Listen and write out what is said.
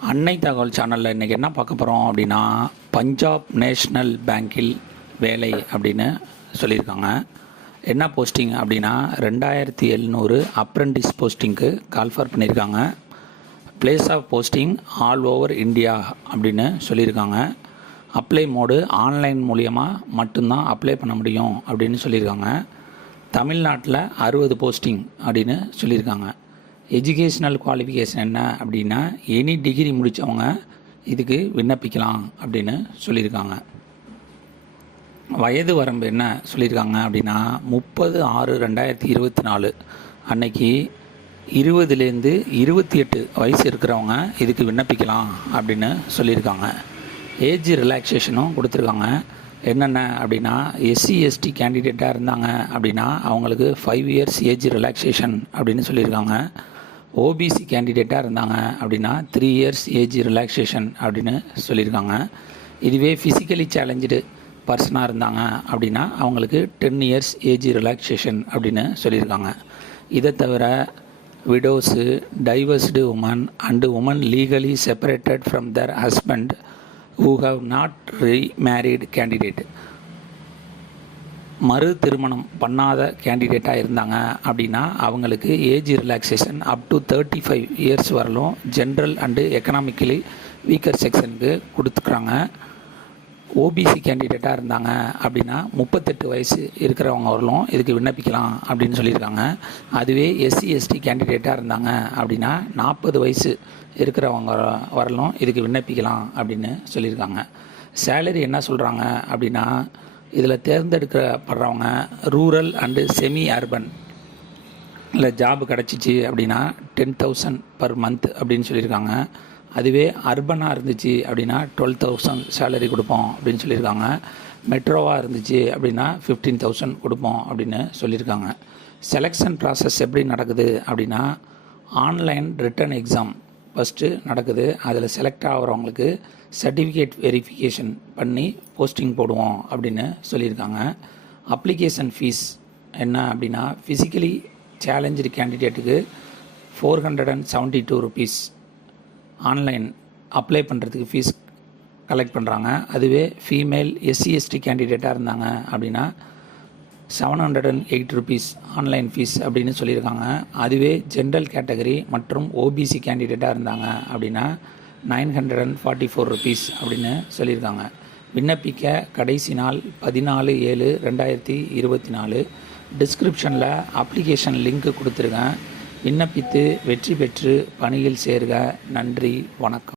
அன்னை தகவல் சேனலில் இன்றைக்கி என்ன பார்க்க போகிறோம் அப்படின்னா, பஞ்சாப் நேஷ்னல் பேங்கில் வேலை அப்படின்னு சொல்லியிருக்காங்க. என்ன போஸ்டிங் அப்படின்னா 2700 அப்ரெண்டிஸ் போஸ்டிங்க்கு கால்ஃபர் பண்ணியிருக்காங்க. Place of posting all over India அப்படின்னு சொல்லியிருக்காங்க. அப்ளை மோடு ஆன்லைன் மூலியமாக மட்டும்தான் அப்ளை பண்ண முடியும் அப்படின்னு சொல்லியிருக்காங்க. தமிழ்நாட்டில் 60 போஸ்டிங் அப்படின்னு சொல்லியிருக்காங்க. எஜுகேஷ்னல் குவாலிஃபிகேஷன் என்ன அப்படின்னா, எனி டிகிரி முடித்தவங்க இதுக்கு விண்ணப்பிக்கலாம் அப்படின்னு சொல்லியிருக்காங்க. வயது வரம்பு என்ன சொல்லியிருக்காங்க அப்படின்னா, 30/6/2024 அன்னைக்கு 20லேருந்து 28 வயசு இருக்கிறவங்க இதுக்கு விண்ணப்பிக்கலாம் அப்படின்னு சொல்லியிருக்காங்க. ஏஜ் ரிலாக்ஸேஷனும் கொடுத்துருக்காங்க. என்னென்ன அப்படின்னா, எஸ்சி எஸ்டி கேண்டிடேட்டாக இருந்தாங்க அப்படின்னா அவங்களுக்கு 5 இயர்ஸ் ஏஜ் ரிலாக்ஸேஷன் அப்படின்னு சொல்லியிருக்காங்க. ஓபிசி கேண்டிடேட்டாக இருந்தாங்க அப்படின்னா 3 இயர்ஸ் ஏஜ் ரிலாக்ஸேஷன் அப்படின்னு சொல்லியிருக்காங்க. இதுவே ஃபிசிக்கலி சேலஞ்சு பர்சனாக இருந்தாங்க அப்படின்னா அவங்களுக்கு 10 இயர்ஸ் ஏஜ் ரிலாக்ஸேஷன் அப்படின்னு சொல்லியிருக்காங்க. இதை தவிர widows, divorced women and women legally separated from their husband who have not remarried candidate, மறு திருமணம் பண்ணாத கேண்டிடேட்டாக இருந்தாங்க அப்படின்னா அவங்களுக்கு age relaxation up to 35 years வரலும் ஜென்ரல் அண்டு எக்கனாமிக்கலி வீக்கர் செக்ஷனுக்கு கொடுத்துக்கிறாங்க. ஓபிசி கேண்டிடேட்டாக இருந்தாங்க அப்படின்னா 38 வயசு இருக்கிறவங்க வரலும் இதுக்கு விண்ணப்பிக்கலாம் அப்படின்னு சொல்லியிருக்காங்க. அதுவே எஸ்சி எஸ்டி கேண்டிடேட்டாக இருந்தாங்க அப்படின்னா 40 வயசு இருக்கிறவங்க வரலும் இதுக்கு விண்ணப்பிக்கலாம் அப்படின்னு சொல்லியிருக்காங்க. சேலரி என்ன சொல்கிறாங்க அப்படின்னா, இதில் தேர்ந்தெடுக்கப்படுறவங்க ரூரல் அண்டு செமி அர்பன் இல்லை ஜாப் கிடச்சிச்சு அப்படின்னா 10,000 per month அப்படின்னு சொல்லியிருக்காங்க. அதுவே அர்பனாக இருந்துச்சு அப்படின்னா 12,000 சேலரி கொடுப்போம் அப்படின்னு சொல்லியிருக்காங்க. மெட்ரோவாக இருந்துச்சு அப்படின்னா 15,000 கொடுப்போம் அப்படின்னு சொல்லியிருக்காங்க. செலெக்ஷன் ப்ராசஸ் எப்படி நடக்குது அப்படின்னா, ஆன்லைன் ரிட்டன் எக்ஸாம் ஃபஸ்ட்டு நடக்குது. அதில் செலக்ட் ஆகிறவங்களுக்கு சர்டிஃபிகேட் வெரிஃபிகேஷன் பண்ணி போஸ்டிங் போடுவோம் அப்படின்னு சொல்லியிருக்காங்க. அப்ளிகேஷன் ஃபீஸ் என்ன அப்படின்னா, ஃபிசிக்கலி சேலஞ்சு கேண்டிடேட்டுக்கு 472 rupees ஆன்லைன் அப்ளை பண்ணுறதுக்கு ஃபீஸ் கலெக்ட் பண்ணுறாங்க. அதுவே ஃபீமேல் எஸ்சி எஸ்டி கேண்டிடேட்டாக இருந்தாங்க அப்படின்னா 708 rupees ஆன்லைன் ஃபீஸ் அப்படின்னு சொல்லியிருக்காங்க. அதுவே ஜென்ரல் கேட்டகரி மற்றும் ஓபிசி கேண்டிடேட்டாக இருந்தாங்க அப்படின்னா 944 rupees அப்படின்னு சொல்லியிருக்காங்க. விண்ணப்பிக்க கடைசி நாள் 14/7/2024. டிஸ்கிரிப்ஷனில் அப்ளிகேஷன் லிங்க் கொடுத்துருக்கேன். விண்ணப்பித்து வெற்றி பெற்று பணியில் சேர்க. நன்றி, வணக்கம்.